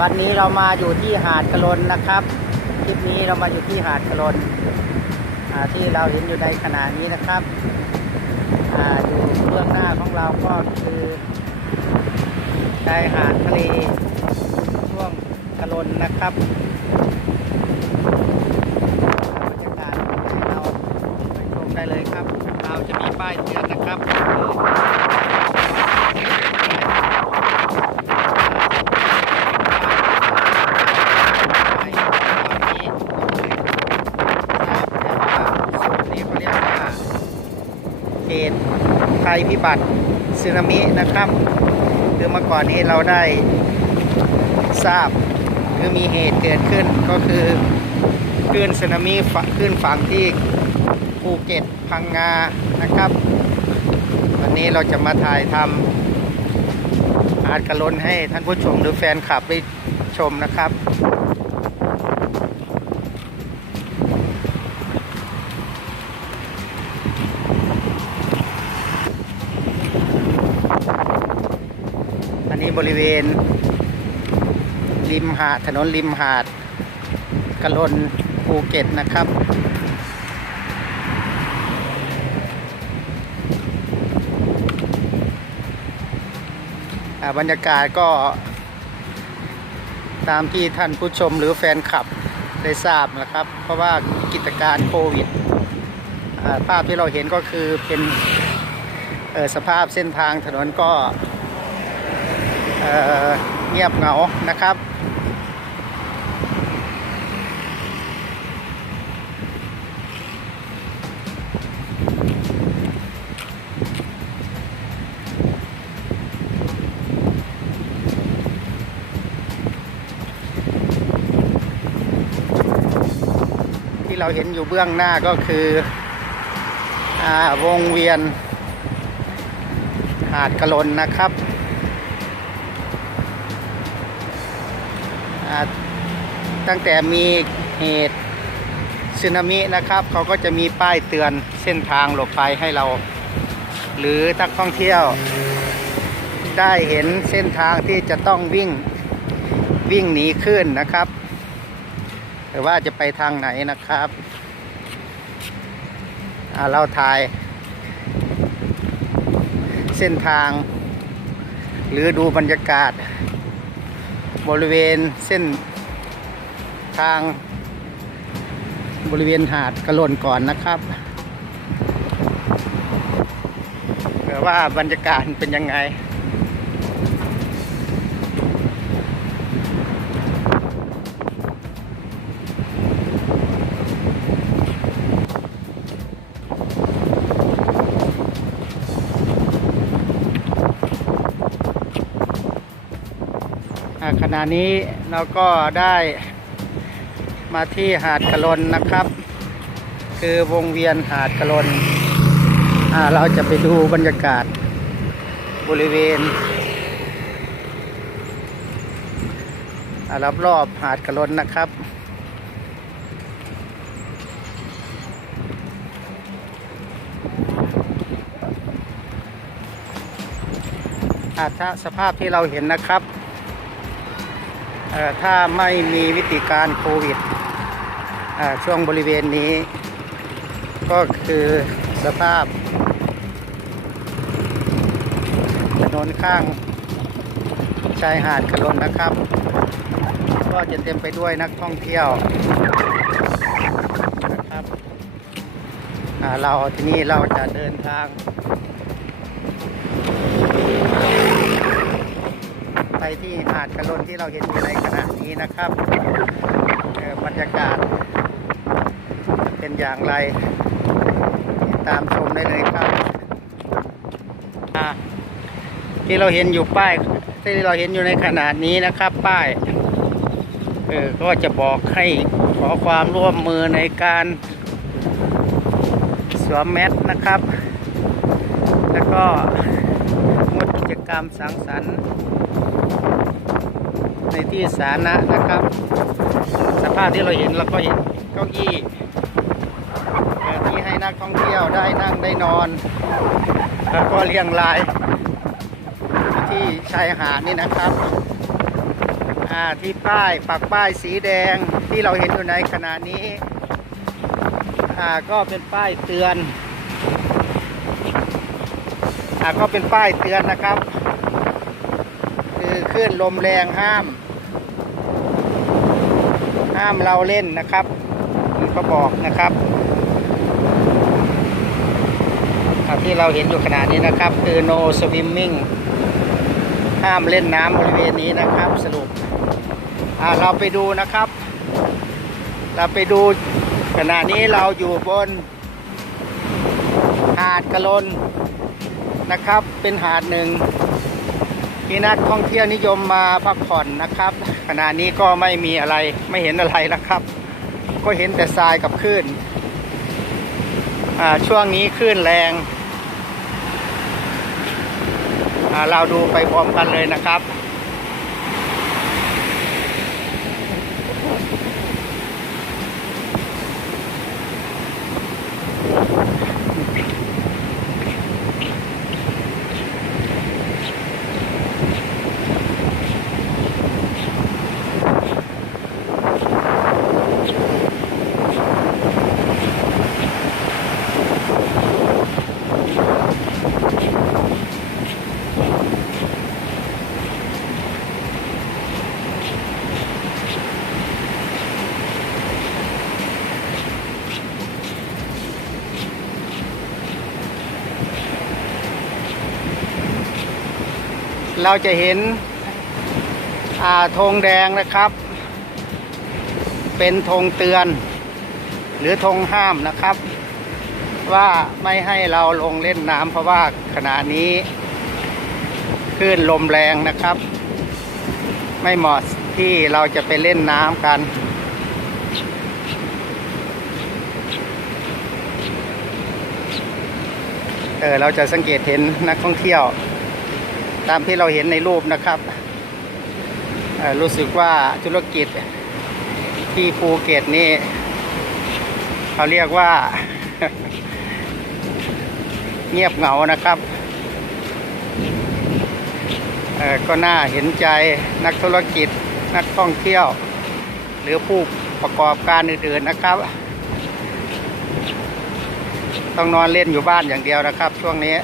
วันนี้เรามาอยู่ที่หาดกระลนนะครับคลิปนี้เรามาอยู่ที่หาดกระลนอ่าที่เราเห็นอยู่ในขณะนี้นะครับออยู่เบื้องหน้าของเราก็คือชายหาดทะเลช่วงกระลนนะครับบรรยากาศเราไปชมได้เลยครับ เราจะมีป้ายเตือนนะครับ ไปตอนนี้ทราบแต่ว่าส่วนนี้เขาเรียกว่าเขตภัยพิ บัติสึนามินะครับคือเมื่อก่อนนี้เราได้ทราบหรือมีเหตุเกิดขึ้นก็คือคลื่นสึนามิคลื่นฝั่งที่ภูเก็ตพังงานะครับ วันนี้เราจะมาถ่ายทำอาจกระลนให้ท่านผู้ชมหรือแฟนคลับได้ชมนะครับ นี้บริเวณ ริมหาดถนนริมหาดกะลนภูเก็ตนะครับอ่าบรรยากาศก็ ตามที่ท่านผู้ชมหรือแฟนคลับได้ทราบนะครับ เพราะว่ากิจการโควิดอ่าภาพที่เราเห็นก็คือเป็นเอ่อสภาพเส้นทางถนนก็ เเงียบเหงานะครับ ที่เราเห็นอยู่เบื้องหน้าก็คืออวงเวียนหาดกะลนนะครับ ตั้งแต่มีเหตุสึนามินะครับเขาก็จะมีป้ายเตือนเส้นทางหลบภัยให้เรา หรือนักท่องเที่ยว ได้เห็นเส้นทางที่จะต้องวิ่งวิ่งหนีขึ้นนะครับหรือว่าจะไปทางไหนนะครับเราถ่าย เส้นทาง หรือดูบรรยากาศ บริเวณเส้น ทางบริเวณหาดกระโลนก่อนนะครับเผื่อว่าบรรยากาศเป็นยังไง ขณะนี้เราก็ได้ มาที่หาดกะลนนะครับ คือวงเวียนหาดกะลนอ่าเราจะไปดูบรรยากาศบริเวณรอบรอบๆหาดกะลนนะครับ อาถ้าสภาพที่เราเห็นนะครับ ถ้าไม่มีวิธีการโควิด ช่วงบริเวณนี้ ก็คือสภาพถนนข้างชายหาดกระลนนะครับ ก็จะเต็มไปด้วยนักท่องเที่ยวนะครับเราที่นี่เราจะเดินทาง ไปที่หาดกระลนที่เราเห็นอยู่ในขณะนี้นะครับบรรยากาศ เป็นอย่างไรติดตามชมได้เลยครับที่เราเห็นอยู่ป้ายที่เราเห็นอยู่ในขณะนี้นะครับ ป้ายเออก็จะบอกให้ขอความร่วมมือในการสวมแมสนะครับ แล้วก็งดกิจกรรมสังสรรค์ ในที่สาธารณะนะครับ สภาพที่เราเห็นเราก็เห็นเก้าอี้ นักท่องเที่ยวได้นั่งได้นอน แล้วก็เรียงราย ที่ชายหาดนี่นะครับอ่าที่ป้ายปักป้ายสีแดงที่เราเห็นอยู่ในขณะนี้อ่าก็เป็นป้ายเตือนอ่าก็เป็นป้ายเตือนนะครับ คือคลื่นลมแรงห้าม ห้ามเราเล่นนะครับนี่เขาบอกนะครับอ่า ที่เราเห็นอยู่ขณะนี้นะครับ คือ no swimming ห้ามเล่นน้ำบริเวณนี้นะครับ สรุปเราไปดูนะครับ เราไปดูขณะนี้เราอยู่บน หาดกะลนนะครับ เป็นหาดหนึ่งที่นักท่องเที่ยวนิยมมาพักผ่อนนะครับ ขณะนี้ก็ไม่มีอะไรไม่เห็นอะไรแล้วครับ ก็เห็นแต่ทรายกับคลื่นช่วงนี้คลื่นแรง เราดูไปพร้อมกันเลยนะครับ เราจะเห็นธงแดงนะครับ เป็นธงเตือน หรือธงห้ามนะครับ ว่าไม่ให้เราลงเล่นน้ำเพราะว่าขณะนี้คลื่นลมแรงนะครับ ไม่เหมาะที่เราจะไปเล่นน้ำกัน เออเราจะสังเกตเห็นนักท่องเที่ยว ตามที่เราเห็นในรูปนะครับ รู้สึกว่าธุรกิจที่ภูเก็ตนี่เขาเรียกว่า เงียบเหงานะครับก็น่าเห็นใจนักธุรกิจนักท่องเที่ยว หรือผู้ประกอบการอื่นๆนะครับ ต้องนอนเล่นอยู่บ้านอย่างเดียวนะครับช่วงนี้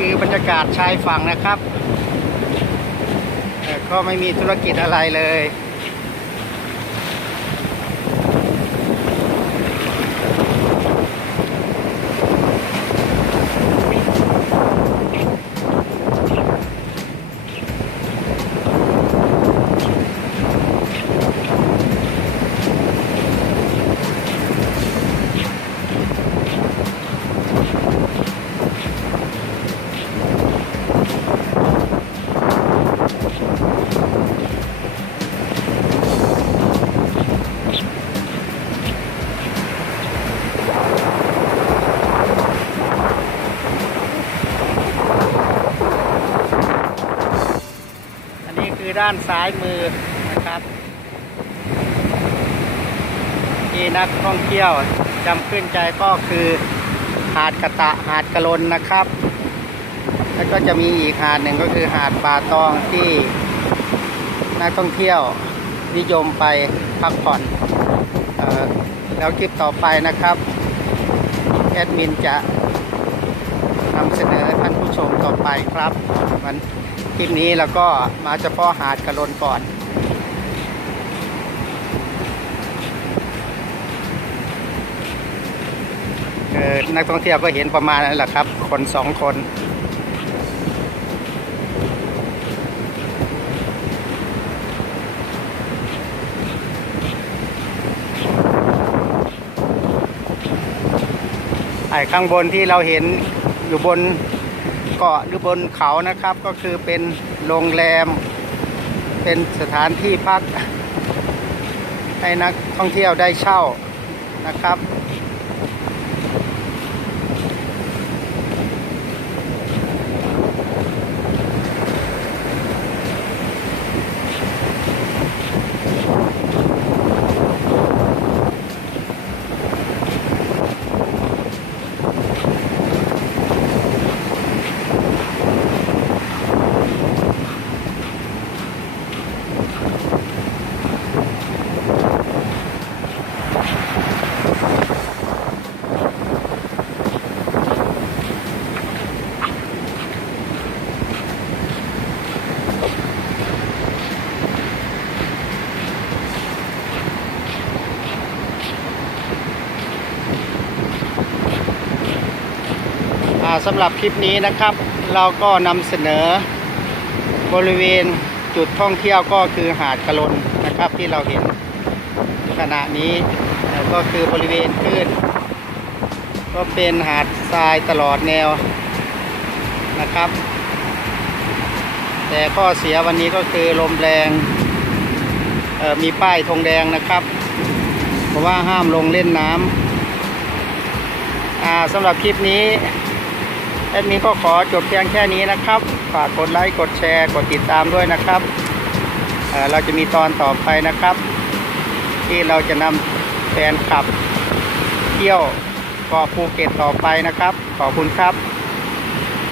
คือบรรยากาศชายฝั่งนะครับเอ่ก็ไม่มีธุรกิจอะไรเลย อันนี้คือด้านซ้ายมือนะครับที่นักท่องเที่ยวจำขึ้นใจก็คือหาดกะตะหาดกะลนนะครับ แล้วก็จะมีอีกหาดหนึ่งก็คือหาดป่าตองที่นักท่องเที่ยวนิยมไปพักผ่อนออแล้วคลิปต่อไปนะครับ แอดมินจะนำเสนอท่านผู้ชมต่อไปครับมันคลิปนี้เราก็มาเฉพาะหาดกระลนก่อนนักท่องเที่ยวก็เห็นประมาณนั้นแหละครับ คนสองคน ไอ้ข้างบนที่เราเห็นอยู่บนเกาะหรือบนเขานะครับ ก็คือเป็นโรงแรม เป็นสถานที่พัก ให้นักท่องเที่ยวได้เช่านะครับำหรับคลิปนี้นะครับ เราก็นำเสนอบริเวณจุดท่องเที่ยวก็คือหาดกะลนนะครับที่เราเห็นขณะนี้ก็คือบริเวณคลื่นก็เป็นหาดทรายตลอดแนวนะครับ แต่ข้อเสียวันนี้ก็คือลมแรงมีป้ายธงแดงนะครับ เพราะว่าห้ามลงเล่นน้ำสำหรับคลิปนี้ แอดมินก็ขอจบเพียงแค่นี้นะครับ ฝากกดไลค์ กดแชร์ กดติดตามด้วยนะครับเเราจะมีตอนต่อไปนะครับ ที่เราจะนำแฟนขับเที่ยวเกาะภูเก็ตต่อไปนะครับ ขอบคุณครับ